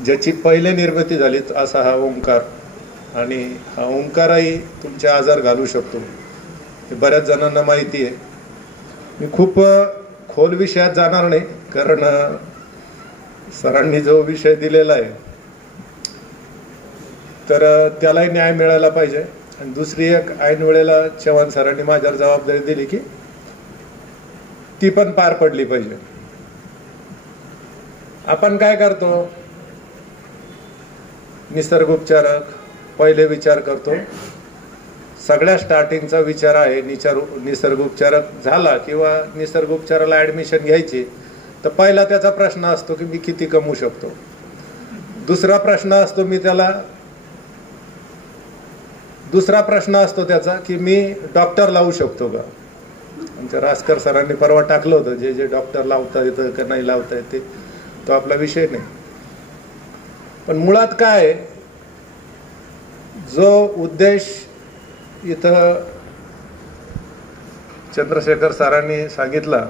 ज्याची पहिले निर्मिती झाली असा हा ओंकार, आणि हा ओंकारही तुमचे आजार घालू शकतो हे बऱ्याच जणांना माहिती आहे. मी खूप खोल विषयात जाणार नाही, कारण सरांनी जो विषय दिलेला आहे तर त्यालाही न्याय मिळायला पाहिजे. आणि दुसरी एक ऐन वेळेला चव्हाण सरांनी माझ्यावर जबाबदारी दिली की ती पण पार पडली पाहिजे. आपण काय करतो, निसर्गोपचारक पहिले विचार करतो, सगळ्या स्टार्टिंगचा विचार आहे निसर्गोपचारक झाला किंवा निसर्गोपचाराला ॲडमिशन घ्यायची तर पहिला त्याचा प्रश्न असतो की मी किती कमवू शकतो. दुसरा प्रश्न असतो त्याचा की मी डॉक्टर लावू शकतो का. आमच्या रासकर सरांनी परवा टाकलं होतं जे जे डॉक्टर लावता येतं का नाही लावता येते तो आपला विषय नाही. पण मुळात काय, जो उद्देश इथं चंद्रशेखर सरांनी सांगितला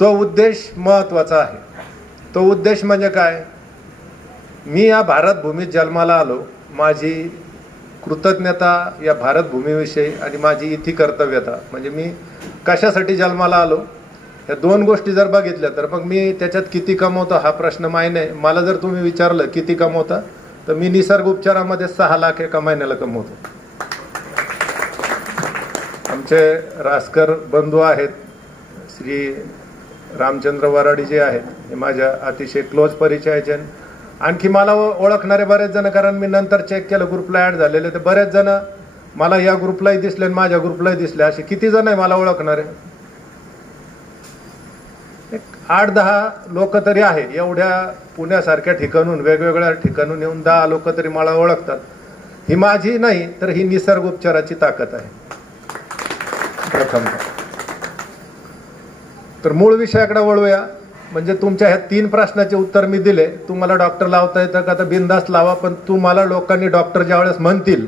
तो उद्देश महत्वाचा आहे. तो उद्देश म्हणजे काय, मी या भारतभूमीत जन्माला आलो, माझी कृतज्ञता या भारतभूमीविषयी आणि माझी इथी कर्तव्यता, म्हणजे मी कशासाठी जन्माला आलो या दोन गोष्टी जर बघितल्या तर मग मी त्याच्यात किती कमवतो हा प्रश्न मायने. मला जर तुम्ही विचारलं किती कमवता तर मी निसर्ग उपचारामध्ये 6 लाख एका महिन्याला कमवतो. आमचे रासकर बंधू आहेत श्री रामचंद्र वराडी जे आहेत हे माझ्या अतिशय क्लोज परिचयाचे. आणखी मला ओळखणारे बरेच जण, कारण मी नंतर चेक केलं ग्रुपला ॲड झालेले, तर बरेच जण मला या ग्रुपलाही दिसले आणि माझ्या ग्रुपलाही दिसले. असे किती जण आहे मला ओळखणारे, 8-10 लोक तरी आहे. एवढ्या पुण्यासारख्या ठिकाणून वेगवेगळ्या ठिकाणून येऊन 10 लोक तरी मला ओळखतात. ही माझी नाही तर ही निसर्गोपचाराची ताकद आहे प्रथमतः. तर मूळ विषयाकडे वळूया. म्हणजे तुमच्या ह्या 3 प्रश्नाचे उत्तर मी दिले. तुम्हाला डॉक्टर लावता येतं का तर बिनधास्त लावा, पण तुम्हाला लोकांनी डॉक्टर ज्यावेळेस म्हणतील,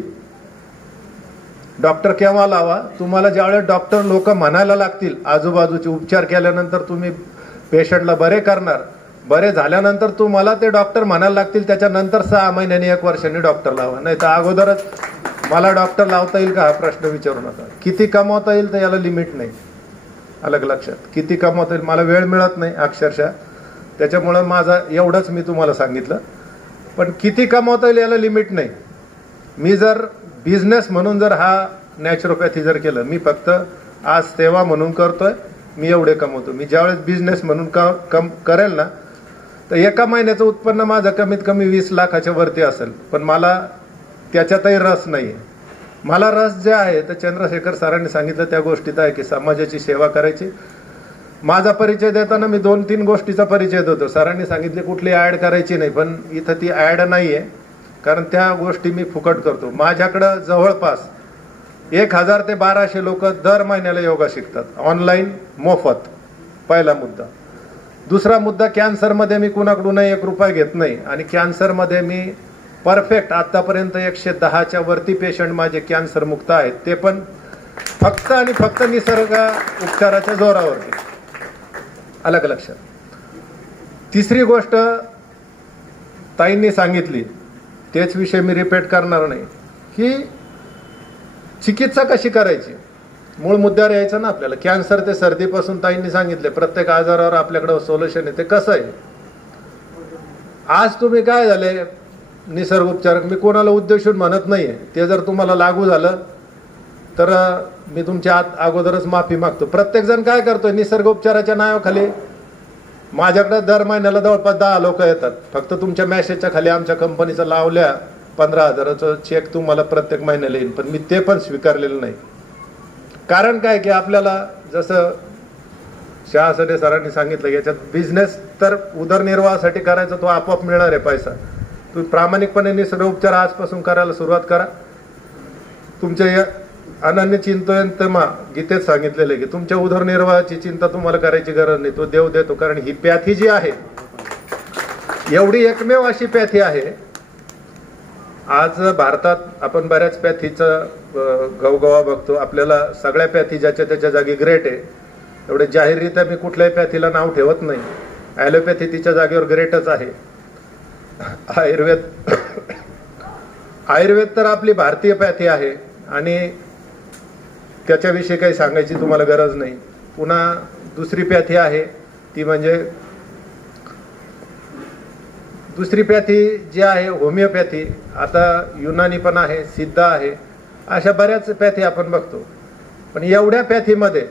डॉक्टर केव्हा लावा, तुम्हाला ज्यावेळेस डॉक्टर लोक म्हणायला लागतील आजूबाजूचे उपचार केल्यानंतर तुम्ही पेशंटला बरे करणार, बरे झाल्यानंतर तुम्हाला ते डॉक्टर म्हणायला लागतील, त्याच्यानंतर 6 महिन्यांनी 1 वर्षांनी डॉक्टर लावा. नाही तर अगोदरच मला डॉक्टर लावता येईल का हा प्रश्न विचारू नका. किती कमावता येईल तर याला लिमिट नाही. अलग लक्षात, किती कमवता येईल, मला वेळ मिळत नाही अक्षरशः, त्याच्यामुळं माझा एवढंच मी तुम्हाला सांगितलं. पण किती कमवता येईल याला लिमिट नाही. मी जर बिझनेस म्हणून जर हा नॅचरोपॅथी जर केलं, मी फक्त आज सेवा म्हणून करतोय, मी एवढे कमवतो. मी ज्यावेळेस बिझनेस म्हणून करेल ना तर एका महिन्याचं उत्पन्न माझं कमीत कमी 20 लाखाच्या वरती असेल. पण मला त्याच्यातही रस नाही आहे. मला रस जे आहे तर चंद्रशेखर सरांनी सांगितलं त्या गोष्टीत आहे की समाजाची सेवा करायची. माझा परिचय देताना मी 2-3 गोष्टीचा परिचय देतो. सरांनी सांगितले कुठली ॲड करायची नाही, पण इथं ती ॲड नाही आहे, कारण त्या गोष्टी मी फुकट करतो. माझ्याकडं जवळपास 1000 ते 1200 लोक दर महिन्याला योगा शिकतात ऑनलाईन मोफत. पहिला मुद्दा. दुसरा मुद्दा, कॅन्सरमध्ये मी कुणाकडूनही 1 रुपया घेत नाही. आणि कॅन्सरमध्ये मी परफेक्ट आतापर्यंत 110च्या वरती पेशंट माझे कॅन्सर मुक्त आहेत, ते पण फक्त आणि फक्त निसर्ग उपचाराच्या जोरावरती. अलग लक्षात. तिसरी गोष्ट ताईंनी सांगितली, तेच विषय मी रिपीट करणार नाही, की चिकित्सा कशी करायची. मूळ मुद्द्यावर यायचं ना आपल्याला. कॅन्सर ते सर्दीपासून ताईंनी सांगितले, प्रत्येक आजारावर आपल्याकडे सोल्युशन आहे. ते कसं आहे, आज तुम्ही काय झाले निसर्ग उपचारक, मी कोणाला उद्देशून म्हणत नाहीये, ते जर तुम्हाला लागू झालं तर मी तुमच्या अगोदरच माफी मागतो. प्रत्येक जण काय करतोय, निसर्ग उपचाराच्या नावाखाली माझ्याकडे दर महिन्याला जवळपास 10 लोक येतात. फक्त तुमच्या मेसेजच्या खाली आमच्या कंपनीचं लावल्या 15,000चं चेक तुम्हाला प्रत्येक महिन्याला येईल, पण मी ते पण स्वीकारलेलं नाही. कारण काय की आपल्याला जसं शहासडे सरांनी सांगितलं, याच्यात बिझनेस तर उदरनिर्वाहासाठी करायचा, तो आपोआप मिळणार आहे पैसा. तुम्ही प्रामाणिकपणे निसर्ग उपचार आजपासून करायला सुरुवात करा. तुमच्या अनन्य चिंतयंतमा गीतेत सांगितलेलं आहे की तुमच्या उदरनिर्वाहाची चिंता तुम्हाला करायची गरज नाही, तो देव देतो. कारण ही पॅथी जी आहे, एवढी एकमेव अशी पॅथी आहे. आज भारतात आपण बऱ्याच पॅथीचं गवगवा बघतो. आपल्याला सगळ्या पॅथी ज्याच्या त्याच्या जागी ग्रेट आहे. एवढे जाहीररित्या मी कुठल्याही पॅथीला नाव ठेवत नाही. ॲलोपॅथी तिच्या जागेवर ग्रेटच आहे. आयुर्वेद तर आपली भारतीय पॅथी आहे आणि त्याच्याविषयी काही सांगायची तुम्हाला गरज नाही. पुन्हा दुसरी पॅथी आहे ती म्हणजे दुसरी पॅथी जी आहे होमिओपॅथी. आता युनानी पण आहे, सिद्ध आहे, अशा बऱ्याच पॅथी आपण बघतो. पण एवढ्या पॅथीमध्ये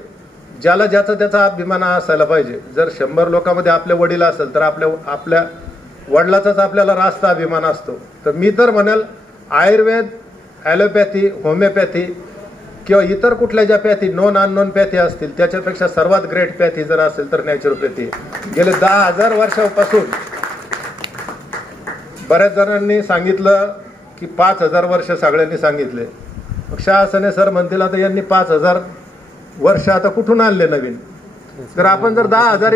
ज्याला ज्याचा त्याचा अभिमान असायला पाहिजे. जर 100 लोकांमध्ये आपले वडील असेल तर आपल्या वडिलाचाच आपल्याला रास्त अभिमान असतो. तर मी तर म्हणेल आयुर्वेद, ॲलोपॅथी, होमिओपॅथी किंवा इतर कुठल्या ज्या पॅथी नॉन अननोन पॅथी असतील त्याच्यापेक्षा सर्वात ग्रेट पॅथी जर असेल तर नॅचरोपॅथी. गेले 10,000 वर्षापासून बऱ्याच जणांनी सांगितलं की 5,000 वर्ष सगळ्यांनी सांगितले. मग शासने सर म्हणतील आता यांनी 5,000 वर्ष आता कुठून आणले नवीन. तर आपण जर 10,000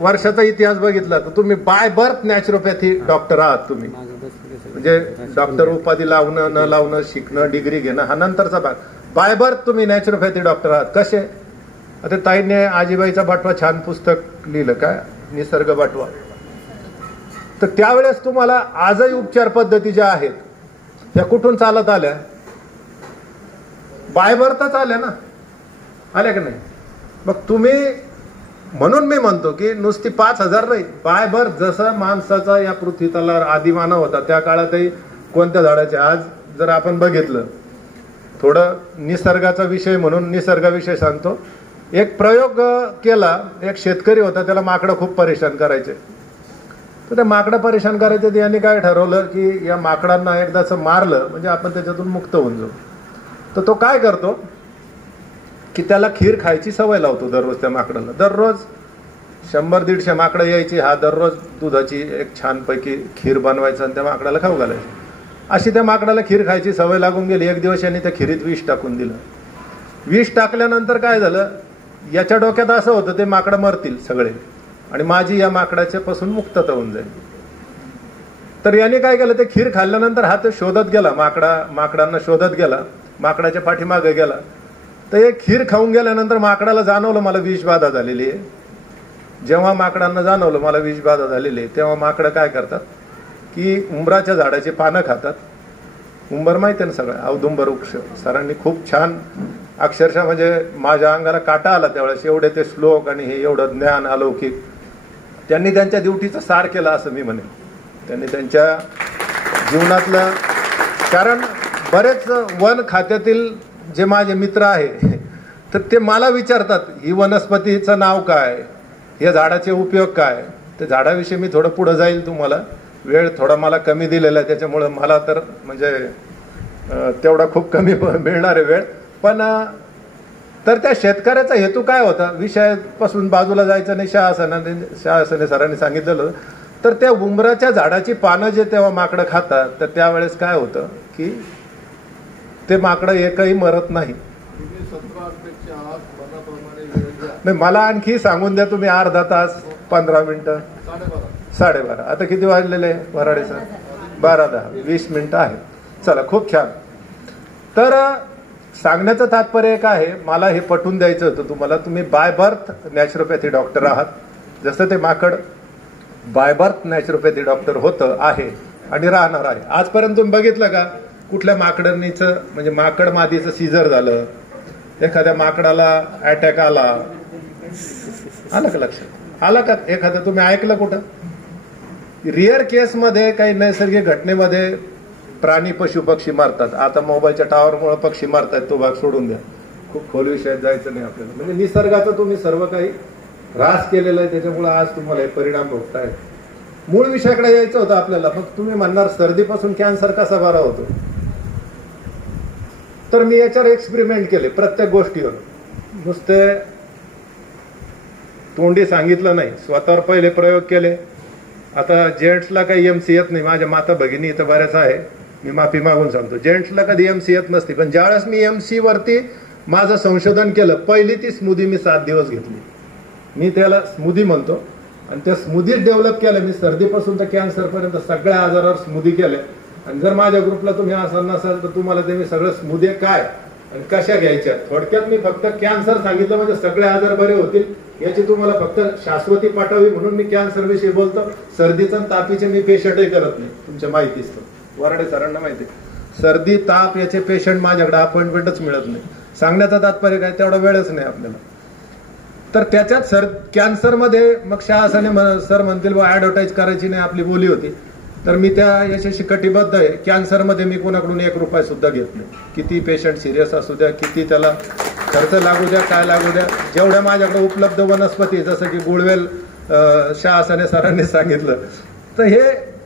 वर्षाचा इतिहास बघितला तर तुम्ही बाय बर्थ नॅचरोपॅथी डॉक्टर आहात. तुम्ही म्हणजे डॉक्टर उपाधी लावणं न लावणं, शिकणं, डिग्री घेणं हा नंतरचा भाग. बाय बर्थ तुम्ही नॅचरोपॅथी डॉक्टर आहात. कसे? आता ताईने आजीबाईचा बाटवा छान पुस्तक लिहिलं काय, निसर्ग बाटवा. तर त्यावेळेस तुम्हाला आजही उपचार पद्धती ज्या आहेत त्या कुठून चालत आल्या? बाय बर्थच आल्या ना, आल्या की नाही? मग तुम्ही, म्हणून मी म्हणतो की नुसती 5,000 नाही, बाय बर्थ जसा माणसाचा या पृथ्वी तलावर आदिमानव होता त्या काळातही कोणत्या झाडाचे. आज जर आपण बघितलं, थोडं निसर्गाचा विषय म्हणून निसर्गाविषयी सांगतो. एक प्रयोग केला, एक शेतकरी होता, त्याला माकडं खूप परेशान करायचे. तर त्या माकडं परेशान करायचे, तर यांनी काय ठरवलं की या माकडांना एकदाच मारलं म्हणजे आपण त्याच्यातून मुक्त होऊन जाऊ. तर तो काय करतो की त्याला खीर खायची सवय लावतो दररोज त्या माकडाला. दररोज 100-150 माकडं यायची, हा दररोज दुधाची एक छानपैकी खीर बनवायचं आणि त्या माकडाला खाऊ घालायचं. अशी त्या माकडाला खीर खायची सवय लागून गेली. एक दिवस यांनी त्या खिरीत विष टाकून दिलं. विष टाकल्यानंतर काय झालं, याच्या डोक्यात असं होतं ते माकडं मरतील सगळे आणि माझी या माकडाच्या पासून मुक्तता होऊन जाईल. तर याने काय केलं, ते खीर खाल्ल्यानंतर हा तो शोधत गेला, माकडांना शोधत गेला, माकडाच्या पाठीमागे गेला. तर एक खीर खाऊन गेल्यानंतर माकडाला जाणवलं मला विषबाधा झालेली आहे. जेव्हा माकडांना जाणवलं मला विषबाधा झालेली आहे तेव्हा माकडं काय करतात की उंबराच्या झाडाची पानं खातात. उंबर माहिती आहे ना सगळं, औदुंबर वृक्ष. सरांनी खूप छान अक्षरशः म्हणजे माझ्या अंगाला काटा आला त्यावेळेस, एवढे ते श्लोक आणि हे एवढं ज्ञान अलौकिक. त्यांनी त्यांच्या ड्युटीचं सार केलं असं मी म्हणेन. त्यांनी त्यांच्या जीवनातलं, कारण बरेच वन खात्यातील जे माझे मित्र आहे तर ते मला विचारतात ही वनस्पतीचं नाव काय, या झाडाचे उपयोग काय. ते झाडाविषयी मी थोडं पुढं जाईल. तुम्हाला वेळ थोडा मला कमी दिलेला आहे त्याच्यामुळं मला तर म्हणजे तेवढा खूप कमी मिळणार आहे वेळ. पण तर त्या शेतकऱ्याचा हेतू काय होता, विषयापासून बाजूला जायचं नाही. शासने सरांनी सांगितलेलं. तर त्या उंबराच्या झाडाची पानं जे तेव्हा माकडं खातात तर त्यावेळेस काय होतं की ते माकडं एकही मरत नाही. मला आणखी सांगून द्या तुम्ही, अर्धा तास 15 मिनिटं 12:30. आता किती वाजलेले वराडे सर? 12:10, 20 मिनिटं आहेत. चला, खूप छान. तर सांगण्याचं तात्पर्य एक आहे, मला हे पटवून द्यायचं होतं तुम्हाला. तुम्ही बाय बर्थ नॅचरोपॅथी डॉक्टर आहात. जसं ते माकड बाय बर्थ नॅचरोपॅथी डॉक्टर होतं, आहे आणि राहणार आहे. आजपर्यंत तुम्ही बघितलं का कुठल्या माकडांनीचं म्हणजे माकड मादीचं सीझर झालं, एखाद्या माकडाला अटॅक आला, आलं का लक्षात? आला का एखादं तुम्ही ऐकलं कुठं? रिअर केसमध्ये काही नैसर्गिक घटनेमध्ये प्राणी पशु पक्षी मारतात. आता मोबाईलच्या टावरमुळे पक्षी मारतात, तो भाग सोडून द्या, खूप खोल विषयात जायचं नाही आपल्याला. म्हणजे निसर्गाचं तुम्ही सर्व काही ऱ्हास केलेलं आहे, त्याच्यामुळे आज तुम्हाला हे परिणाम भोगतायत. मूळ विषयाकडे यायचं होतं आपल्याला. मग तुम्ही म्हणणार सर्दीपासून कॅन्सर कसा बरा होतो? तर मी याच्यावर एक्सपेरिमेंट केले प्रत्येक गोष्टीवर. नुसते तोंडी सांगितलं नाही, स्वतःवर पहिले प्रयोग केले. आता जेंट्सला काही एमसी येत नाही. माझ्या माता भगिनी इथं बऱ्याच आहे, मी माफी मागून सांगतो. जेंट्सला कधी एमसी येत नसते, पण ज्यावेळेस मी एमसी वरती माझं संशोधन केलं, पहिली ती स्मूदी मी 7 दिवस घेतली. मी त्याला स्मूदी म्हणतो आणि त्या स्मूदीज डेव्हलप केल्या मी. सर्दीपासून तर कॅन्सरपर्यंत सगळ्या आजारावर स्मूदी केल्या. आणि जर माझ्या ग्रुपला तुम्ही असाल नसाल तर तुम्हाला ते मी सगळं स्मूदी काय आणि कशा घ्यायच्या, थोडक्यात मी फक्त कॅन्सर सांगितलं म्हणजे सगळे आजार बरे होतील याची तुम्हाला फक्त शाश्वती पाठावी म्हणून मी कॅन्सर विषयी बोलतो. सर्दीचा आणि तापीचे मी पेशंटही करत नाही, तुमच्या माहितीच. वराडे सरांना माहिती आहे, सर्दी ताप याचे पेशंट माझ्याकडे अपॉइंटमेंटच मिळत नाही. सांगण्याचा तात्पर्य काय, तेवढा वेळच नाही आपल्याला. तर त्याच्यात कॅन्सरमध्ये मग शासनाने सर म्हणतील बा ऍडव्हर्टाईज करायची नाही, आपली बोली होती. तर मी त्या यशाशी कटिबद्ध आहे. कॅन्सरमध्ये मी कोणाकडून 1 रुपया सुद्धा घेत नाही. किती पेशंट सिरियस असू द्या, किती त्याला खर्च लागू द्या, काय लागू द्या, जेवढ्या माझ्याकडे उपलब्ध वनस्पती, जसं की गुळवेल शासनाने सरांनी सांगितलं, तर हे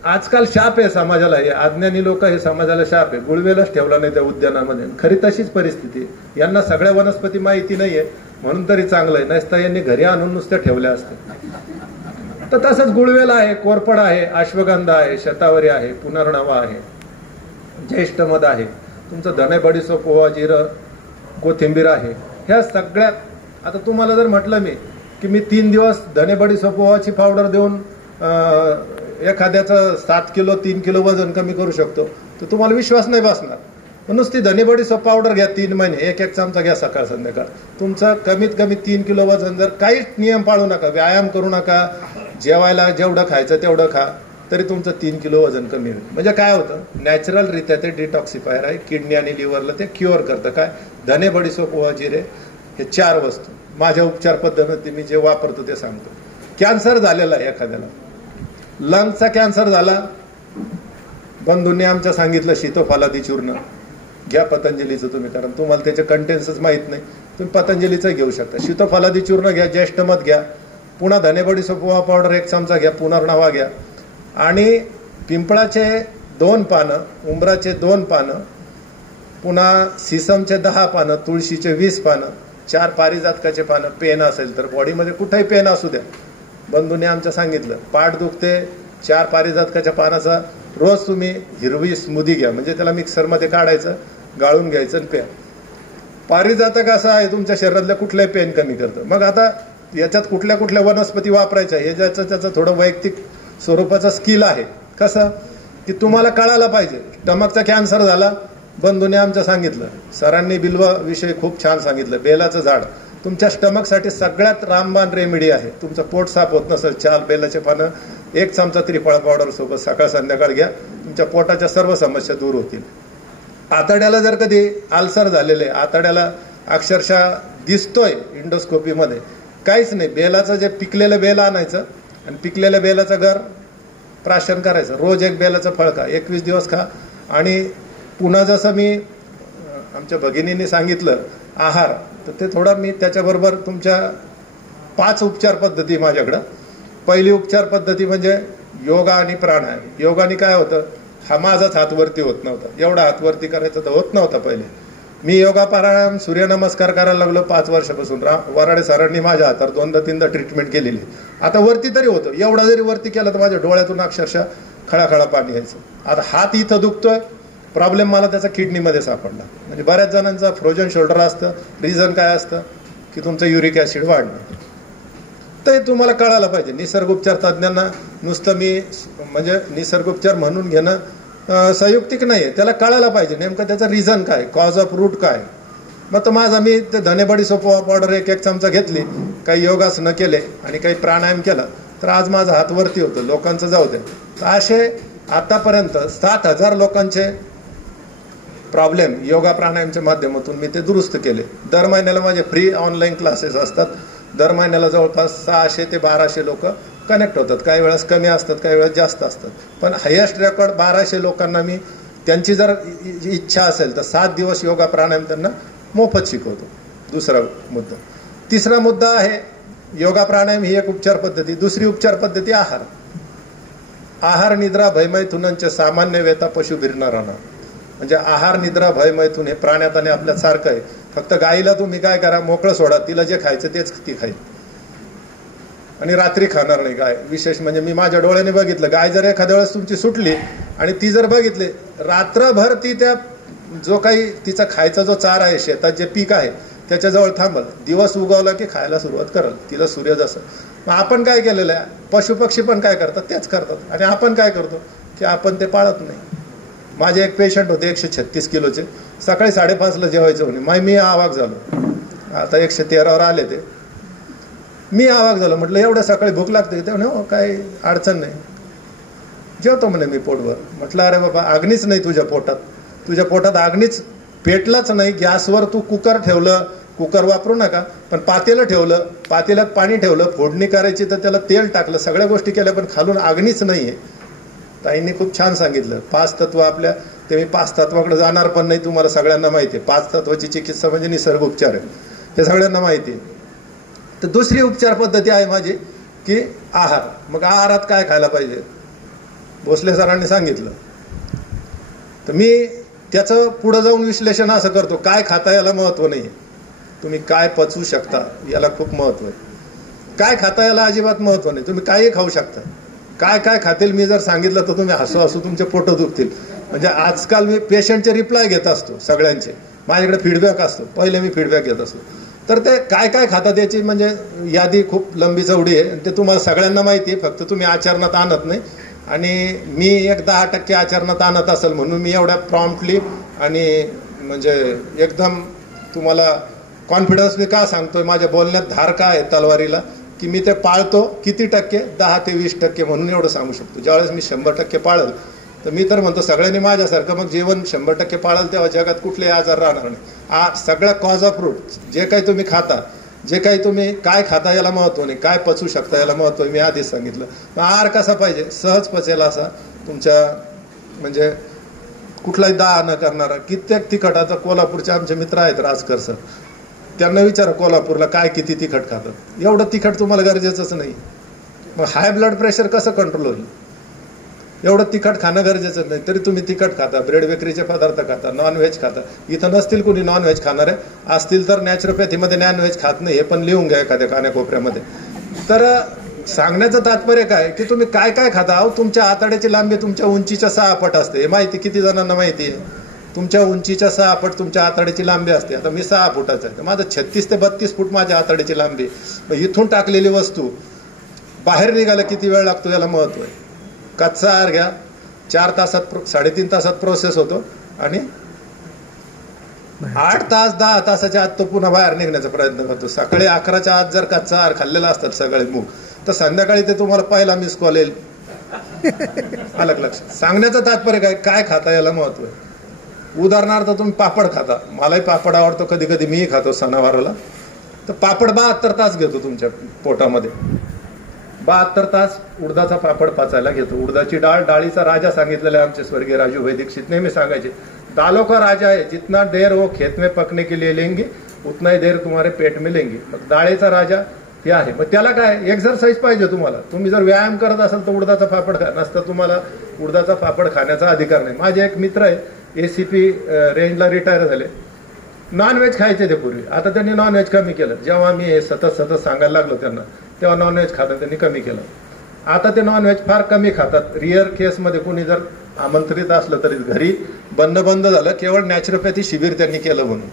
आजकाल शाप आहे समाजाला. हे अज्ञानी लोक हे समाजाला शाप आहे. गुळवेलच ठेवला नाही त्या उद्यानामध्ये. खरी तशीच परिस्थिती. यांना सगळ्या वनस्पती माहिती नाहीये म्हणून तरी चांगलं आहे, नसता यांनी घरी आणून नुसत्या ठेवल्या असत्या. तर तसंच गुळवेल आहे, कोरपड आहे, अश्वगंधा आहे, शतावरी आहे, पुनर्नवा आहे, ज्येष्ठमध आहे, तुमचं धने बडीशेप ओवा जिरं कोथिंबीर आहे. ह्या सगळ्यात आता तुम्हाला जर म्हटलं मी की मी 3 दिवस धने बडीशेप ओवाची पावडर देऊन एखाद्याचं 7 किलो 3 किलो वजन कमी करू शकतो, तर तुम्हाला विश्वास नाही बसणार. नुसती धने बडीशेप पावडर घ्या 3 महिने, 1-1 चमचा घ्या सकाळ संध्याकाळ, तुमचं कमीत कमी 3 किलो वजन. जर काहीच नियम पाळू नका, व्यायाम करू नका, जेवायला जेवढं खायचं तेवढं खा, तरी तुमचं 3 किलो वजन कमी होईल. म्हणजे काय होतं, नॅचरलरित्या ते डिटॉक्सिफायर आहे. किडनी आणि लिव्हरला ते क्युअर करतं. काय, धने बडीशेप ओवा जिरे, हे 4 वस्तू माझ्या उपचार पद्धतीने मी जे वापरतो ते सांगतो. कॅन्सर झालेला आहे एखाद्याला, लंगचा कॅन्सर झाला, बंधूंनी आमच्या सांगितलं शीतोफालादी चूर्ण घ्या पतंजलीचं तुम्ही, कारण तुम्हाला त्याचे कंटेन्सच माहित नाही. तुम्ही पतंजलीचं घेऊ शकता. शीतोफालादी चूर्ण घ्या, ज्येष्ठमध घ्या, पुन्हा धने बडीशेप ओवा पावडर 1 चमचा घ्या, पुनर्नवा घ्या, आणि पिंपळाचे 2 पानं, उंबराचे 2 पानं, पुन्हा सिसमचे 10 पानं, तुळशीचे 20 पानं, 4 पारिजातकाचे पानं. पेन असेल तर बॉडीमध्ये कुठेही पेन असू द्या, बंधूने आमच्या सांगितलं, पाठ दुखते, 4 पारिजातकाच्या पानाचा रोज तुम्ही हिरवी स्मूदी घ्या, म्हणजे त्याला मिक्सरमध्ये काढायचं, गाळून घ्यायचं आणि प्या. पारिजातक असं आहे तुमच्या शरीरातल्या कुठल्याही पेन कमी करतं. मग आता याच्यात कुठल्या कुठल्या वनस्पती वापरायच्या हे त्याचं थोडं वैयक्तिक स्वरूपाचं स्किल आहे. कसं की तुम्हाला कळायला पाहिजे. स्टमकचा कॅन्सर झाला, बंधूने आमच्या सांगितलं, सरांनी बिल्व विषयी खूप छान सांगितलं. बेलाचं झाड तुमच्या स्टमकसाठी सगळ्यात रामबाण रेमेडी आहे. तुमचं पोट साफ होत नसेल, 4 बेलाचे पानं 1 चमचा त्रिफळा पावडर सोबत सकाळ संध्याकाळ घ्या, तुमच्या पोटाच्या सर्व समस्या दूर होतील. आतड्याला जर कधी आल्सर झालेले, आतड्याला अक्षरशः दिसतोय इंडोस्कोपीमध्ये, काहीच नाही, बेलाचं जे पिकलेलं बेल आणायचं आणि पिकलेल्या बेलाचं गर प्राशन करायचं. रोज 1 बेलाचं फळ खा, 21 दिवस खा. आणि पुन्हा जसं मी आमच्या भगिनींनी सांगितलं आहार, तर ते थोडा मी त्याच्याबरोबर तुमच्या 5 उपचार पद्धती माझ्याकडं. पहिली उपचार पद्धती म्हणजे योगा आणि प्राणायाम. योगाने काय होतं, हा माझाच हात वरती होत नव्हता, एवढा हात वरती करायचा तर होत नव्हता पहिले. मी योगा प्राणायाम सूर्यनमस्कार करायला लागलो 5 वर्षापासून. वराडे सरांनी माझ्या हातावर 2दा-3दा ट्रीटमेंट केलेली. आता वरती तरी होतं, एवढा जरी वरती केलं तर माझ्या डोळ्यातून अक्षरशः खळाखळा पाणी यायचं. आता हात इथं दुखतोय, प्रॉब्लेम मला त्याचा किडनीमध्ये सापडला. म्हणजे बऱ्याच जणांचा फ्रोजन शोल्डर असतं. रिझन काय असतं की तुमचं युरिक ॲसिड वाढणं. तर तुम्हाला कळायला पाहिजे. निसर्गोपचार तज्ज्ञांना नुसतं मी म्हणजे निसर्गोपचार म्हणून घेणं संयुक्तिक नाही आहे, त्याला कळायला पाहिजे नेमकं त्याचं रिझन काय, कॉज ऑफ रूट काय. मग तर माझा मी ते धने बडीशेप पावडर 1-1 चमचा घेतली, काही योगासनं केले आणि काही प्राणायाम केला, तर आज माझा हात वरती होतो. लोकांचं जाऊ दे. तर असे आतापर्यंत 7,000 लोकांचे प्रॉब्लेम योगा प्राणायामच्या माध्यमातून मी ते दुरुस्त केले. दर महिन्याला माझे फ्री ऑनलाईन क्लासेस असतात. दर महिन्याला जवळपास 600 ते 1200 लोक कनेक्ट होतात. काही वेळेस कमी असतात, काही वेळेस जास्त असतात, पण हायेस्ट रेकॉर्ड 1200 लोकांना मी, त्यांची जर इच्छा असेल तर 7 दिवस योगा प्राणायाम त्यांना मोफत शिकवतो. दुसरा मुद्दा. तिसरा मुद्दा आहे योगा प्राणायाम ही एक उपचार पद्धती. दुसरी उपचार पद्धती आहार. आहार निद्रा भयमैथुनांचे सामान्य वेता पशु भिरणाराना. म्हणजे आहार निद्रा भयमैथुन हे प्राण्यात आणि आपल्यात सारखं आहे. फक्त गाईला तुम्ही काय करा, मोकळं सोडा, तिला जे खायचं तेच ती खाईल आणि रात्री खाणार नाही गाय. विशेष म्हणजे मी माझ्या डोळ्याने बघितलं, गाय जर एखाद्या वेळेस तुमची सुटली आणि ती जर बघितली रात्रभर ती त्या जो काही तिचा खायचा जो चारा आहे, शेतात जे पीक आहे त्याच्याजवळ थांबल, दिवस उगवला की खायला सुरुवात करल, तिला सूर्य जसं. मग आपण काय केलेलं आहे, पशुपक्षी पण काय करतात तेच करतात, आणि आपण काय करतो की आपण ते पाळत नाही. माझे एक पेशंट होते 136 किलोचे, सकाळी 5:30ला जेवायचं म्हणे. मी अवाक झालो. आता 113वर आले ते. मी आवाक झालो, म्हटलं एवढ्या सकाळी भूक लागते? ते म्हणे हो काही अडचण नाही, जेवतो म्हणे मी पोटभर. म्हटलं अरे बाबा अग्नीच नाही तुझ्या पोटात अग्नीच पेटलाच नाही. गॅसवर तू कुकर ठेवलं, कुकर वापरू नका, पण पातेलं ठेवलं, पातेल्यात पाणी ठेवलं, फोडणी करायची तर त्याला तेल टाकलं, सगळ्या गोष्टी केल्या, पण खालून अग्नीच नाहीये. ताईंनी खूप छान सांगितलं 5 तत्व आपल्या. ते मी 5 तत्वाकडे जाणार पण नाही, तुम्हाला सगळ्यांना माहिती आहे 5 तत्वाची चिकित्सा म्हणजे निसर्ग उपचार आहे, हे सगळ्यांना माहिती आहे. तर दुसरी उपचार पद्धती आहे माझी की आहार. मग आहारात काय खायला पाहिजे भोसले सरांनी सांगितलं. तर मी त्याचं पुढं जाऊन विश्लेषण असं करतो, काय खाता याला महत्व नाही, तुम्ही काय पचवू शकता याला खूप महत्व आहे. काय खाता याला अजिबात महत्व नाही, तुम्ही काही खाऊ शकता. काय काय खातील मी जर सांगितलं तर तुम्ही हसू हसू तुमचे पोट दुखतील. म्हणजे आजकाल मी पेशंटचे रिप्लाय घेत असतो सगळ्यांचे, माझ्याकडे फीडबॅक असतो, पहिले मी फीडबॅक घेत असतो. तर ते काय काय खातात याची म्हणजे यादी खूप लंबी चौडी आहे, ते तुम्हाला सगळ्यांना माहिती आहे, फक्त तुम्ही आचरणात आणत नाही. आणि मी एक 10% आचरणात आणत असेल म्हणून मी एवढ्या प्रॉम्प्टली आणि म्हणजे एकदम तुम्हाला कॉन्फिडन्स मी का सांगतोय, माझ्या बोलण्यात धार का आहे तलवारीला, की मी ते पाळतो. किती टक्के? 10 ते 20% म्हणून एवढं सांगू शकतो. ज्यावेळेस मी 100% पाळल तर मी तर म्हणतो सगळ्यांनी माझ्यासारखं मग जीवन 100% पाळल, तेव्हा जगात कुठलेही आजार राहणार नाही. सगळ्या कॉज ऑफ रूट जे काही तुम्ही खाता, जे काही तुम्ही काय खाता याला महत्व नाही, काय पचवू शकता याला महत्व आहे. मी आधीच सांगितलं. मग आहार कसा पाहिजे? सहज पचेल असा, तुमच्या म्हणजे कुठलाही दाह न करणारा. कित्येक तिखटाचा, कोल्हापूरचे आमचे मित्र आहेत राजकर सर, त्यांना विचारा कोल्हापूरला काय किती तिखट खातात. एवढं तिखट तुम्हाला गरजेचंच नाही. मग हाय ब्लड प्रेशर कसं कंट्रोल होईल? एवढं तिखट खाणं गरजेचं नाही, तरी तुम्ही तिखट खाता, ब्रेड बेकरीचे पदार्थ खाता, नॉनव्हेज खाता. इथं नसतील कुणी नॉनव्हेज खाणारे, असतील तर नॅचरोपॅथीमध्ये नॉनव्हेज खात नाही हे पण लिहून घ्या एखाद्या कान्याकोपऱ्यामध्ये. तर सांगण्याचं तात्पर्य काय की तुम्ही काय काय खाता. अहो तुमच्या आतड्याची लांबी तुमच्या उंचीच्या 6 पट असते, हे माहिती किती जणांना माहिती आहे? तुमच्या उंचीच्या 6 पट तुमच्या आतड्याची लांबी असते. आता मी 6 फुटाचा आहे, तर माझं 36 ते 32 फूट माझ्या आतड्याची लांबी. इथून टाकलेली वस्तू बाहेर निघायला किती वेळ लागतो याला महत्व आहे. कच्चा आहार घ्या, 4 तासात 3.5 तासात प्रोसेस होतो आणि 8 तास 10 तासाच्या आत तो पुन्हा बाहेर निघण्याचा प्रयत्न करतो. सकाळी 11च्या आत जर कच्चा आहार खाल्लेला असतात सगळे मूग, तर संध्याकाळी ते तुम्हाला पहिला मिस कॉल येईल. अलग लक्षात. सांगण्याचं तात्पर्य काय, काय खाता याला महत्व आहे. उदाहरणार्थ तुम्ही पापड खाता, मलाही पापड आवडतो, कधी कधी मीही खातो सणावाराला. तर पापड 72 तास घेतो तुमच्या पोटामध्ये. 72 तास उडदाचा पापड पचायला घेतो. उडदाची डाळ, डाळीचा राजा सांगितलेला आहे आमचे स्वर्गीय राजू वैदिक दीक्षित नेहमी सांगायचे, दालों का राजा है, जितना देर वो खेत में पकने के लिए लेंगे उतना ही देर तुम्हारे पेट में लेंगे. मग डाळीचा राजा हे आहे. मग त्याला काय एक्झरसाइज पाहिजे तुम्हाला. तुम्ही जर व्यायाम करत असाल तर उडदाचा पापड खा, नसतं तुम्हाला उडदाचा पापड खाण्याचा अधिकार नाही. माझे एक मित्र आहे, ACP रेंजला रिटायर झाले, नॉनव्हेज खायचे ते पूर्वी, आता त्यांनी नॉनव्हेज कमी केलं. जेव्हा मी हे सतत सांगायला लागलो त्यांना, तेव्हा नॉनव्हेज खातं त्यांनी कमी केलं. आता ते नॉनव्हेज फार कमी खातात. रिअर केसमध्ये कोणी जर आमंत्रित असलं तरी घरी बंद झालं, केवळ नॅचरोपॅथी शिबिर त्यांनी केलं म्हणून.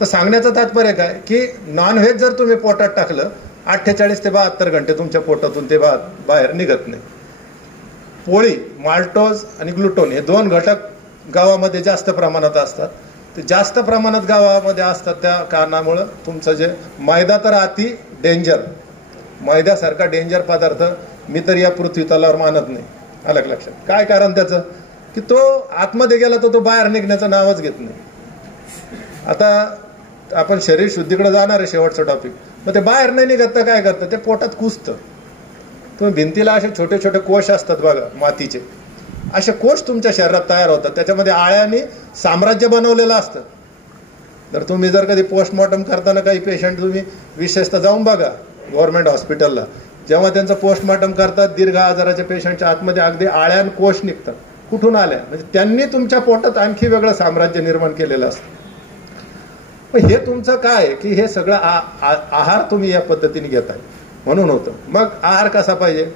तर सांगण्याचं तात्पर्य काय की नॉनव्हेज जर तुम्ही पोटात टाकलं 48 ते 72 घंटे तुमच्या पोटातून ते बाहेर निघत नाही. पोळी, माल्टोज आणि ग्लुटोन हे 2 घटक गावामध्ये जास्त प्रमाणात असतात. ते जास्त प्रमाणात गावामध्ये असतात त्या कारणामुळं तुमचं जे मैदा तर अति डेंजर, मैद्यासारखा डेंजर पदार्थ मी तर या पृथ्वी तलावर मानत नाही. अलग लक्षात. काय कारण त्याचं की तो आतमध्ये गेला तर तो बाहेर निघण्याचं नावच घेत नाही. आता आपण शरीर शुद्धीकडे जाणार आहे, शेवटचं टॉपिक. मग ते बाहेर नाही निघत तर काय करतं, ते पोटात कुसतं. तुम्ही भिंतीला असे छोटे छोटे कोश असतात बघा मातीचे, असे कोश तुमच्या शरीरात तयार होतात. त्याच्यामध्ये आळ्याने साम्राज्य बनवलेलं असतं. तर तुम्ही जर कधी पोस्टमॉर्टम करताना काही पेशंट तुम्ही विशेषतः जाऊन बघा गव्हर्नमेंट हॉस्पिटलला, जेव्हा त्यांचं पोस्टमॉर्टम करतात दीर्घ आजाराच्या पेशंटच्या आतमध्ये अगदी आळ्यान कोश निघतात. कुठून आल्या म्हणजे त्यांनी तुमच्या पोटात आणखी वेगळं साम्राज्य निर्माण केलेलं असतं. हे तुमचं काय की हे सगळं आहार तुम्ही या पद्धतीने घेताय म्हणून होतं. मग आहार कसा पाहिजे?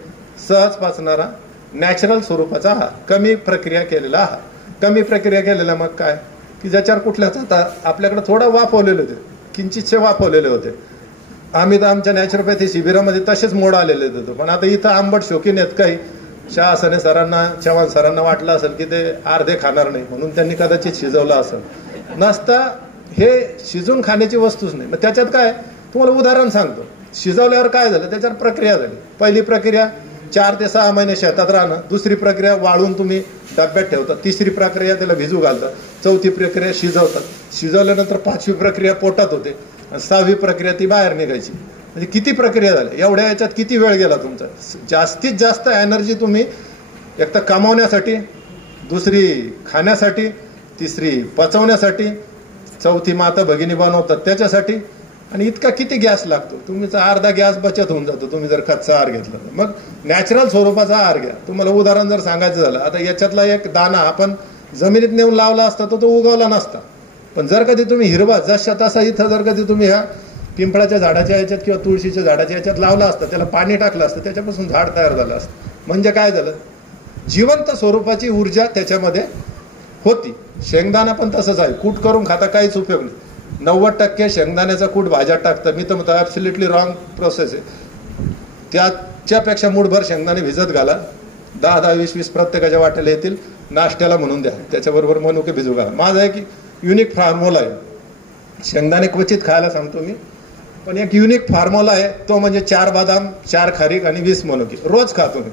सहज पचणारा नॅचरल स्वरूपाचा आहार, कमी प्रक्रिया केलेला आहार. कमी प्रक्रिया केलेला मग काय की ज्याच्यावर कुठल्याच आता आपल्याकडे थोडं वाफवलेले होते, किंचितसे वाफवलेले होते. आम्ही तर आमच्या नॅचरोपॅथी शिबिरामध्ये तसेच मोड आलेले होते. पण आता इथं आंबट शौकीन आहेत काही. शाहसने सरांना, चव्हाण सरांना वाटलं असेल की ते अर्धे खाणार नाही म्हणून त्यांनी कदाचित शिजवलं असेल. नसता हे शिजून खाण्याची वस्तूच नाही. मग त्याच्यात काय तुम्हाला उदाहरण सांगतो. शिजवल्यावर काय झालं, त्याच्यावर प्रक्रिया झाली. पहिली प्रक्रिया 4 ते 6 महिने शेतात राहणं, दुसरी प्रक्रिया वाळून तुम्ही डब्यात ठेवतात, तिसरी प्रक्रिया त्याला भिजू घालतात, चौथी प्रक्रिया शिजवतात, शिजवल्यानंतर 5वी प्रक्रिया पोटात होते आणि 6वी प्रक्रिया ती बाहेर निघायची. म्हणजे किती प्रक्रिया झाल्या, एवढ्या याच्यात किती वेळ गेला तुमचा. जास्तीत जास्त एनर्जी तुम्ही एक तर कमावण्यासाठी, दुसरी खाण्यासाठी, तिसरी पचवण्यासाठी, चौथी माता भगिनी बनवतात त्याच्यासाठी, आणि इतका किती गॅस लागतो. तुमचा अर्धा गॅस बचत होऊन जातो तुम्ही जर कच्चा आहार घेतला तर. मग नॅचरल स्वरूपाचा आहार घ्या. तुम्हाला उदाहरण जर सांगायचं झालं, आता याच्यातला एक दाना आपण जमिनीत नेऊन लावला असता तर तो उगवला नसता. पण जर कधी तुम्ही हिरवा जशा तसा इथं जर कधी तुम्ही ह्या पिंपळाच्या झाडाच्या याच्यात किंवा तुळशीच्या झाडाच्या याच्यात लावला असता, त्याला पाणी टाकलं असतं, त्याच्यापासून झाड तयार झालं असतं. म्हणजे काय झालं, जिवंत स्वरूपाची ऊर्जा त्याच्यामध्ये होती. शेंगदाणा पण तसंच आहे, कूट करून खाता काहीच उपयोग नाही. 90% शेंगदाण्याचा कूट भाज्यात टाकतं. मी तर म्हणतो ॲब्सोल्युटली रॉंग प्रोसेस आहे. त्याच्यापेक्षा मूठभर शेंगदाणे भिजत घाला, 10-10, 20-20 प्रत्येकाच्या वाट्याला येतील, नाश्त्याला म्हणून द्या, त्याच्याबरोबर मनुके भिजू घाला. माझा एक युनिक फॉर्म्युला आहे, शेंगदाणे क्वचित खायला सांगतो मी, पण एक युनिक फॉर्म्युला आहे तो म्हणजे 4 बदाम, 4 खारीक आणि 20 मनुके रोज खातो मी.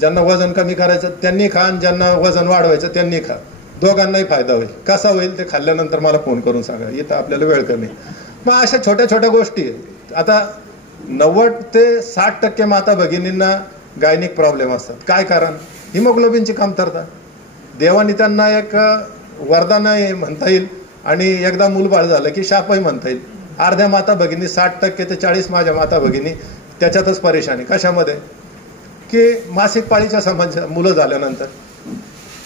ज्यांना वजन कमी करायचं त्यांनी खा आणि ज्यांना वजन वाढवायचं त्यांनी खा, दोघांनाही फायदा होईल. कसा होईल ते खाल्ल्यानंतर मला फोन करून सांगा, इथं आपल्याला वेळ कमी. मग अशा छोट्या छोट्या गोष्टी आहेत. आता 90 ते 60% माता भगिनींना गायनिक प्रॉब्लेम असतात. काय कारण, हिमोग्लोबिनची कमतरता. देवाने त्यांना एक वरदान म्हणता येईल आणि एकदा मूलबाळ झालं की शापही म्हणता येईल. अर्ध्या माता भगिनी 60% ते 40 माझ्या माता भगिनी त्याच्यातच परेशानी. कशामध्ये, की मासिक पाळीच्या समस्या, मुलं झाल्यानंतर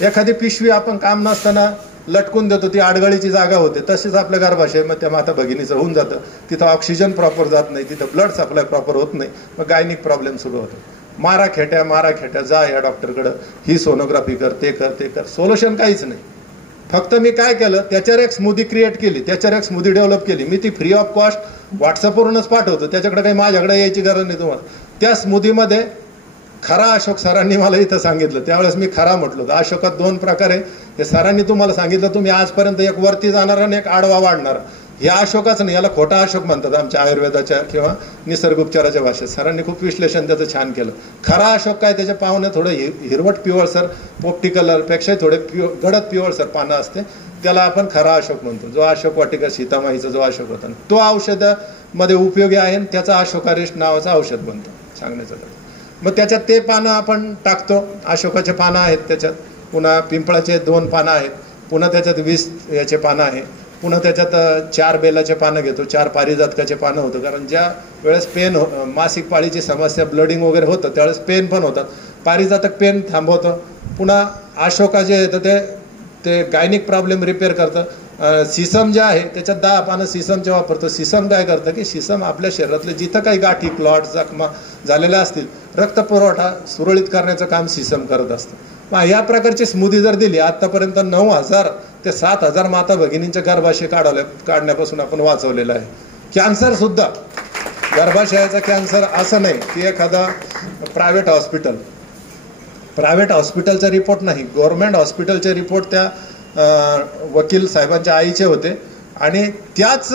एखादी पिशवी आपण काम नसताना लटकून देतो, ती आडगळीची जागा होते, तसेच आपल्या गर्भाशयामध्ये त्या माता भगिनीचं होऊन जातं. तिथं ऑक्सिजन प्रॉपर जात नाही, तिथं ब्लड सप्लाय प्रॉपर होत नाही, मग गायनिक प्रॉब्लेम सुरू होतो. मारा खेट्या जा या डॉक्टरकडं, ही सोनोग्राफी कर, ते कर, सोल्युशन काहीच नाही. फक्त मी काय केलं, त्याच्यावर एक स्मूदी क्रिएट केली, त्याच्यावर एक स्मूदी डेव्हलप केली. मी ती फ्री ऑफ कॉस्ट व्हॉट्सअपवरूनच पाठवतो, त्याच्याकडे काही माझ्याकडे यायची गरज नाही तुम्हाला. त्या स्मूदीमध्ये खरा अशोक सरांनी मला इथं सांगितलं, त्यावेळेस मी खरा म्हटलो होतं. अशोकात 2 प्रकार आहे, हे सरांनी तुम्हाला सांगितलं. तुम्ही आजपर्यंत एक वरती जाणार आणि एक आडवा वाढणार. हे अशोकच नाही, याला खोटा अशोक म्हणतात आमच्या आयुर्वेदाच्या किंवा निसर्गोपचाराच्या भाषेत. सरांनी खूप विश्लेषण त्याचं छान केलं. खरा अशोक काय, त्याच्या पाहुणे थोडं हिरवट पिवळसर, पोपटी कलरपेक्षा थोडे गडद पिवळसर पानं असते, त्याला आपण खरा अशोक म्हणतो. जो अशोक वाटिका सीतामाईचा जो अशोक होता तो औषधामध्ये उपयोगी आहे, त्याचा अशोकारिष्ट नावाचं औषध बनतं सांगण्याचं. मग त्याच्यात ते पानं आपण टाकतो, अशोकाचे पानं आहेत त्याच्यात, पुन्हा पिंपळाचे 2 पानं आहेत, पुन्हा त्याच्यात 20 याचे पानं आहे, पुन्हा त्याच्यात 4 बेलाचे पानं घेतो, 4 पारिजातकाचे पानं होतं. कारण ज्या वेळेस पेन मासिक पाळीची समस्या, ब्लडिंग वगैरे होतं, त्यावेळेस पेन पण होतात, पारिजातक पेन थांबवतं. पुन्हा अशोका जे येतं ते गायनिक प्रॉब्लेम रिपेअर करतं. सिसम जे आहे त्याच्यात 10 पानं सिसमचे वापरतो. सिसम काय करतं, की सिसम आपल्या शरीरातले जिथं काही गाठी, क्लॉट, जखमा झालेल्या असतील, रक्तपुरवठा सुरळीत करण्याचं काम सिसम करत असतं. मग या प्रकारची स्मूदी जर दिली, आतापर्यंत 9,000 ते 7,000 माता भगिनींच्या गर्भाशय काढण्यापासून आपण वाचवलेलं आहे. कॅन्सर सुद्धा, गर्भाशयाचा कॅन्सर असं नाही की एखादा प्रायव्हेट हॉस्पिटलचा रिपोर्ट नाही, गव्हर्नमेंट हॉस्पिटलचे रिपोर्ट त्या वकील साहेबांच्या आईचे होते. आणि त्याच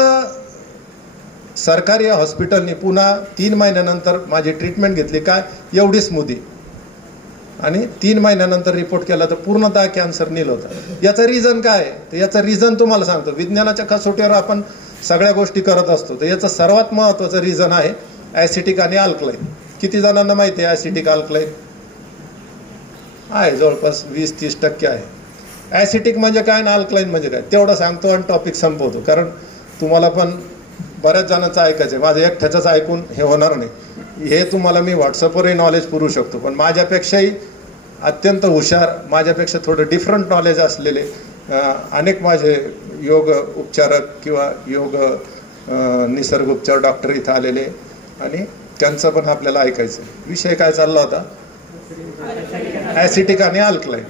सरकारी हॉस्पिटलने पुन्हा 3 महिन्यानंतर माझी ट्रीटमेंट घेतली. काय, एवढी स्मूदी, आणि 3 महिन्यानंतर रिपोर्ट केला तर पूर्णतः कॅन्सर नील होता. याचं रिझन काय आहे, तर याचं रिझन तुम्हाला सांगतो. विज्ञानाच्या कसोटीवर आपण सगळ्या गोष्टी करत असतो, तर याचं सर्वात महत्त्वाचं रिझन आहे ॲसिटिक आणि अल्कलाईन. किती जणांना माहिती आहे ॲसिटिक अल्कलाईन? आहे, जवळपास 20-30% आहे. ॲसिटिक म्हणजे काय आणि अल्कलाईन म्हणजे काय, तेवढं सांगतो आणि टॉपिक संपवतो. कारण तुम्हाला पण बऱ्याच जणांचं ऐकायचं आहे, माझं एकट्याचंच ऐकून हे होणार नाही. हे तुम्हाला मी व्हॉट्सअपवरही नॉलेज पुरवू शकतो, पण माझ्यापेक्षाही अत्यंत हुशार, माझ्यापेक्षा थोडं डिफरंट नॉलेज असलेले अनेक माझे योग उपचारक किंवा योग निसर्गोपचार डॉक्टर इथं आलेले, आणि त्यांचं पण आपल्याला ऐकायचं. विषय काय चालला होता, ॲसिटिक आणि अल्कलाईन.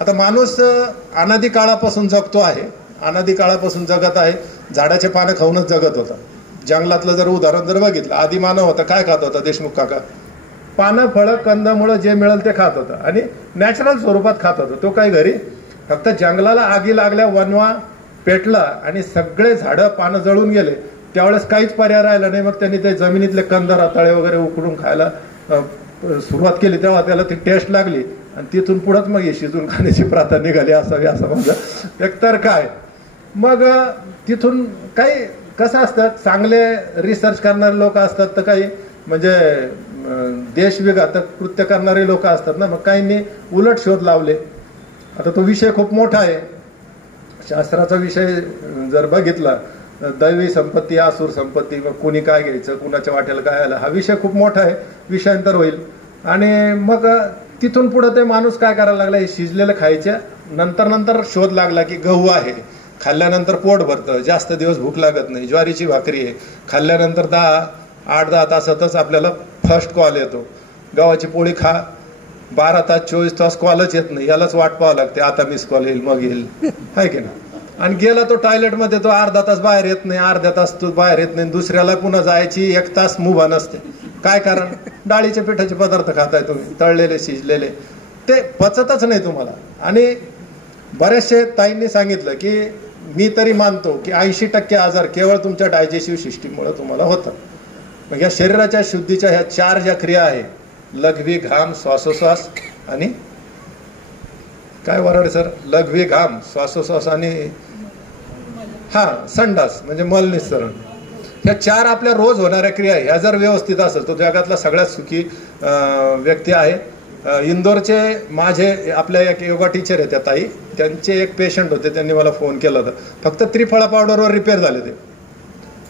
आता माणूस अनादी काळापासून जगतो आहे, अनादी काळापासून जगत आहे. झाडाचे पानं खाऊनच जगत होता. जंगलातलं जर उदाहरण जर बघितलं, आधी मानव होता, काय खात होता देशमुख काका? पानं, फळं, कंदमुळं जे मिळेल ते खात होता, आणि नॅचरल स्वरूपात खात होता. तो काय घरी फक्त जंगलाला आगी लागल्या, वनवा पेटला आणि सगळे झाडं पानं जळून गेले, त्यावेळेस काहीच पर्याय राहिला नाही. मग त्यांनी ते जमिनीतले कंद रताळे वगैरे उकडून खायला सुरुवात केली. तेव्हा त्याला ती टेस्ट लागली आणि तिथून पुढंच मग हे शिजून खाण्याची प्रथा निघाली असावी असं माझं एकतर काय. मग तिथून काही कसं असतं, चांगले रिसर्च करणारे लोक असतात तर काही म्हणजे देशविघातक कृत्य करणारे लोक असतात ना. मग काहींनी उलट शोध लावले. आता तो विषय खूप मोठा आहे. शास्त्राचा विषय जर बघितला, दैवी संपत्ती आसुर संपत्ती, मग कुणी काय घ्यायचं, कुणाच्या वाट्याला काय आलं, हा विषय खूप मोठा आहे, विषयांतर होईल. आणि मग तिथून पुढे ते माणूस काय करायला लागला, हे शिजलेलं खायच्या नंतर शोध लागला की गहू आहे, खाल्ल्यानंतर पोट भरतं, जास्त दिवस भूक लागत नाही. ज्वारीची भाकरी आहे, खाल्ल्यानंतर 8-10 तासातच आपल्याला फर्स्ट कॉल येतो. गव्हाची पोळी खा, 12 तास 24 तास कॉलच येत नाही, यालाच वाट पाहावं लागते, आता मिस कॉल येईल मग येईल, आहे की नाही. आणि गेला तो टॉयलेटमध्ये, तो अर्धा तास बाहेर येत नाही, अर्ध्या तास तो बाहेर येत नाही. दुसऱ्याला पुन्हा जायची 1 तास मुभा नसते. काय कारण? डाळीचे पिठाचे पदार्थ खाताय तुम्ही, तळलेले शिजलेले, ते पचतच नाही तुम्हाला. आणि बरेचसे ताईंनी सांगितलं की मी तरी मानतो की 80% आजार केवळ तुमच्या डायजेस्टिव्ह सिस्टीममुळे तुम्हाला होतं. मग या शरीराच्या शुद्धीच्या ह्या 4 ज्या क्रिया आहे, लघवी, घाम, श्वासोश्वास आणि काय वराड सर, लघवी, घाम, श्वासोश्वास आणि संडास म्हणजे मलनिस्सरण, ह्या 4 आपल्या रोज होणाऱ्या क्रिया ह्या जर व्यवस्थित असेल तो जगातला सगळ्यात सुखी व्यक्ती आहे. इंदोरचे माझे आपल्या एक योगा टीचर आहे त्या ताई, त्यांचे एक पेशंट होते, त्यांनी मला फोन केला होता. फक्त त्रिफळा पावडरवर रिपेअर झाले. ते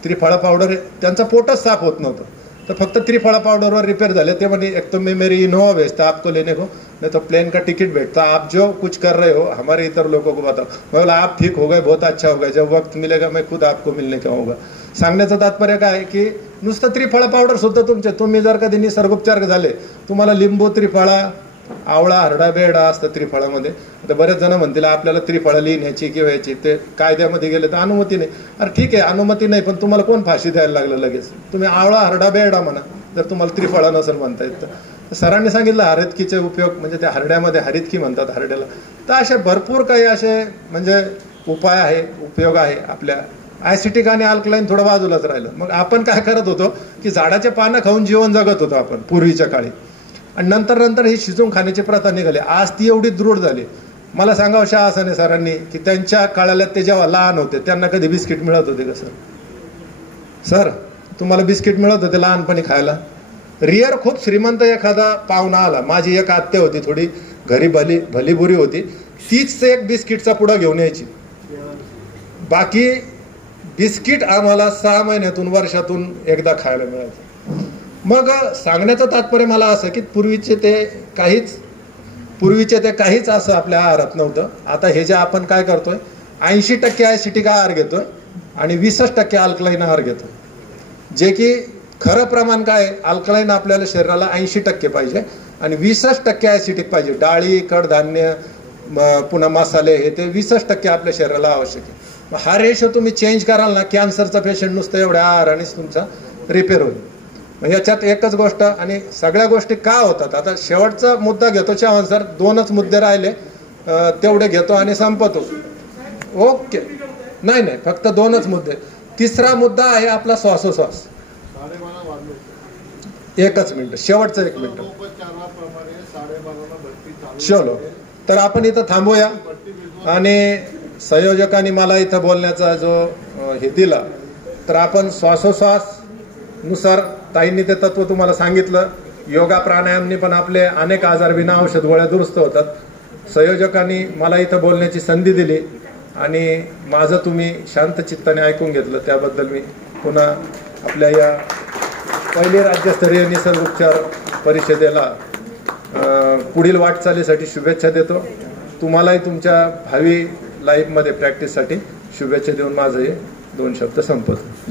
त्रिफळा पावडर, त्यांचं पोटच साफ होत नव्हतं, तर फक्त त्रिफळा पावडरवर रिपेअर झाले. ते म्हणे एक तो मैं मेरी इनोवा भेजता आपको लेने को, नहीं तो प्लेन का टिकट भेजता, आप जो कुछ कर रहे हो हमारे इतर लोगों को बताओ. बोला आप ठीक हो गए, बहुत अच्छा हो गया, जब वक्त मिलेगा मैं खुद आपको मिलने का होगा. सांगण्याचं तात्पर्य काय आहे की नुसतं त्रिफळा पावडर सुद्धा तुम्ही जर कधी निसर्गोपचार झाले, तुम्हाला लिंबू, त्रिफळा, आवळा, हरडा, बेरडा असतं त्रिफळामध्ये. आता बरेच जण म्हणतील आपल्याला त्रिफळा लिहिण्याची किंवा याची, ते कायद्यामध्ये गेले तर अनुमती नाही. अरे ठीक आहे, अनुमती नाही, पण तुम्हाला कोण फाशी द्यायला लागलं लगेच? तुम्ही आवळा, हरडा, बेरडा म्हणा जर तुम्हाला त्रिफळा नसेल म्हणता येत तर. सरांनी सांगितलं हरितकीचे उपयोग, म्हणजे त्या हरड्यामध्ये हरितकी म्हणतात हरड्याला. तर असे भरपूर काही असे म्हणजे उपाय आहे, उपयोग आहे. आपल्या ॲसिटिक आणि अल्कलाईन थोडं बाजूलाच राहिलं. मग आपण काय करत होतो की झाडाचे पानं खाऊन जीवन जगत होतो आपण पूर्वीच्या काळी, आणि नंतर ही शिजून खाण्याची प्रथा निघाली. आज ती एवढी दृढ झाली. मला सांगावं शाह हसाने सरांनी की त्यांच्या काळाला ते जेव्हा लहान होते त्यांना कधी बिस्किट मिळत होते का सर? तुम्हाला बिस्किट मिळत होते लहानपणी खायला? रिअर खूप श्रीमंत एखादा पाहुणा आला, माझी एक आत्या होती, थोडी घरी भलीबुरी होती, तीच एक बिस्किटचा पुडा घेऊन यायची. बाकी बिस्किट आम्हाला 6 महिन्यातून वर्षातून एकदा खायला मिळायचं. मग सांगण्याचं तात्पर्य मला असं की पूर्वीचे ते काहीच असं आपल्या आहारात नव्हतं. आता हे जे आपण काय करतोय, 80% ॲसिटिक आहार घेतोय आणि 20% अल्कलाईन आहार घेतोय. जे की खरं प्रमाण काय, अल्कलाईन आपल्याला शरीराला 80% पाहिजे आणि 20% ॲसिटिक पाहिजे. डाळी, कडधान्य, पुन्हा मसाले, हे ते 20% आपल्या शरीराला आवश्यक आहे. मग हा रेशो तुम्ही चेंज कराल ना, कॅन्सरचा पेशंट नुसतं एवढ्या आहारानेच तुमचा रिपेअर होईल. मग याच्यात एकच गोष्ट, आणि सगळ्या गोष्टी का होतात, आता शेवटचा मुद्दा घेतो चव्हाण सर, 2च मुद्दे राहिले तेवढे घेतो आणि संपतो. ओके, नाही फक्त 2च मुद्दे. तिसरा मुद्दा आहे आपला श्वासोश्वास. 1 मिनिट, शेवटचं 1 मिनिट. चलो, तर आपण इथं थांबूया. आणि संयोजकांनी मला इथं बोलण्याचा जो हे दिला, तर आपण श्वासोश्वास नुसार ताईंनी ते तत्व तुम्हाला सांगितलं. योगा प्राणायामनी पण आपले अनेक आजार विना औषध गोळ्या दुरुस्त होतात. संयोजकांनी मला इथं बोलण्याची संधी दिली आणि माझं तुम्ही शांत चित्ताने ऐकून घेतलं, त्याबद्दल मी पुन्हा आपल्या या पहिली राज्यस्तरीय निसर्गोपचार परिषदेला पुढील वाटचालीसाठी शुभेच्छा देतो. तुम्हालाही तुमच्या भावी लाईफमध्ये प्रॅक्टिससाठी शुभेच्छा देऊन माझे 2 शब्द संपवतो.